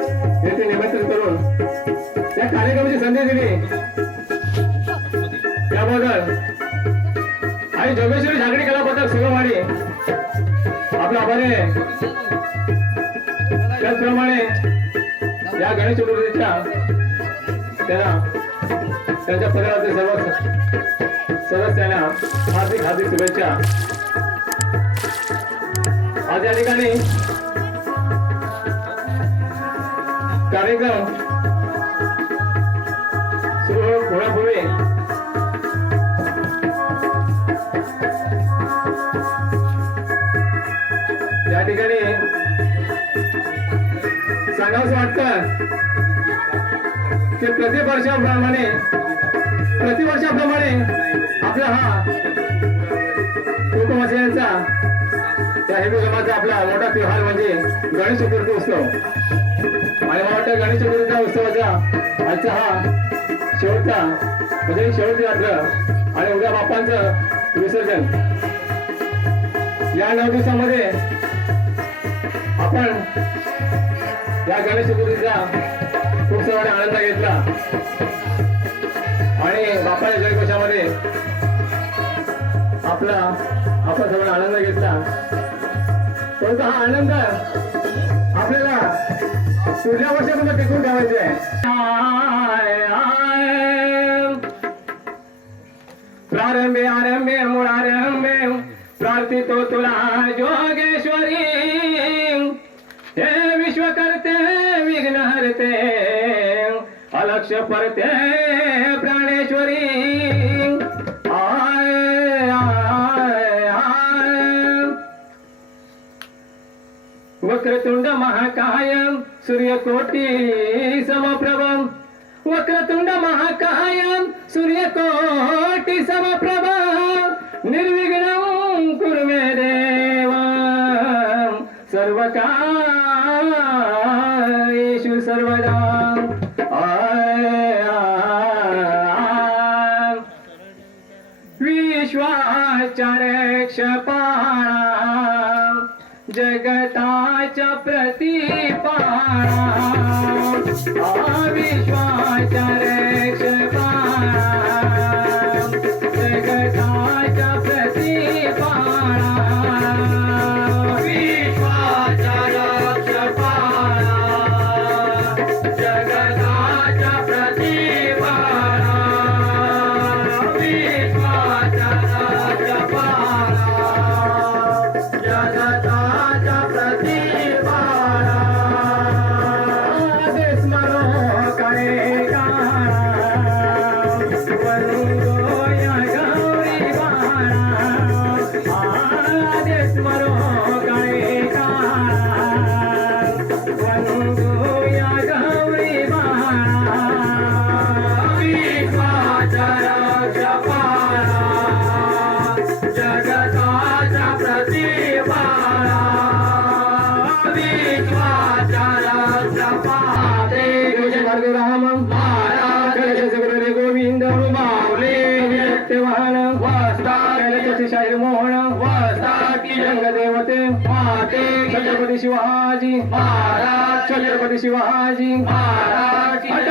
येथे निमंत्रित करून. या कार्यक्रमाची संधी दिली. त्याबद्दल आणि जोगेश्वरी झागडी कलाबद्दल सर्ववाडी आपला आभारी त्याचप्रमाणे या गणेश चतुर्थीच्या त्याला त्यांच्या परिवारातील सर्व सदस्यांना हार्दिक हार्दिक शुभेच्छा. आज या ठिकाणी कार्यक्रम सुरू होण्यापूर्वी या ठिकाणी सांगावं वाटतं की प्रति वर्षाप्रमाणे प्रतिवर्षाप्रमाणे आपला हा कुटुंबाचा त्या हिंदू समाजाचा आपला मोठा त्योहार म्हणजे गणेश चतुर्थी उत्सव. आणि मला वाटतं गणेश चतुर्थीच्या उत्सवाचा आजचा हा शेवटचा म्हणजे शेवटची रात्र आणि उद्या बाप्पांचं विसर्जन. या नऊ दिवसामध्ये आपण या गणेश चतुर्थीचा खूप आनंद घेतला. आणि बाप्पाच्या जयकोशामध्ये आपला आपण सगळा आनंद घेतला. परंतु हा आनंद आपल्याला पुढल्या वर्षापर्यंत टिकून ठेवायचे आहे. I, I. प्रारंभे आरंभे. मुळारंभे प्रार्थितो तुला जोगेश्वरी. हे विश्वकर्ते विघ्नहरते अलक्ष परते वक्रतुंड महाकाय सूर्यकोटी समप्रभम. वक्रतुंड महाकाय सूर्यकोटी समप्रभ निर्विघ्नं कुरु मे देव सर्व कायेषु सर्वदा. आय, आय. विश्वाचरक्षपाणा जगताच्या प्रतिपाणा विश्वाचरक्षपाणा जगताच्या प्रतिपाणा विश्वाचरक्षपाणा जगताच्या मोहन रंग रंगदेवते माते छत्रपती शिवाजी महाराज छत्रपती शिवाजी महाराज